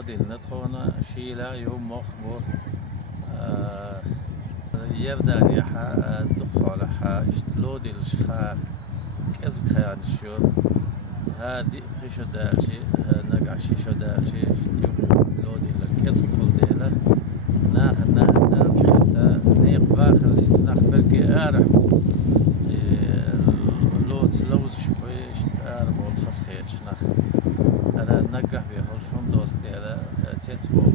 لودي ندخونا شيلا يوم مخبر يردان يحا دخول حا اشتلودي الشخار كزك خيان الشور هادي خشو دالشي نقع شيشو دالشي اشتيوم لودي الكزك كل ديلا ناخد ناخد مش حتى نيق باخر اللي تناخ بركي ارح لوت لوز شوي اشتار بول خس خيتش ناخ انا نقح بيخل شون دوست ديلا تيتس بول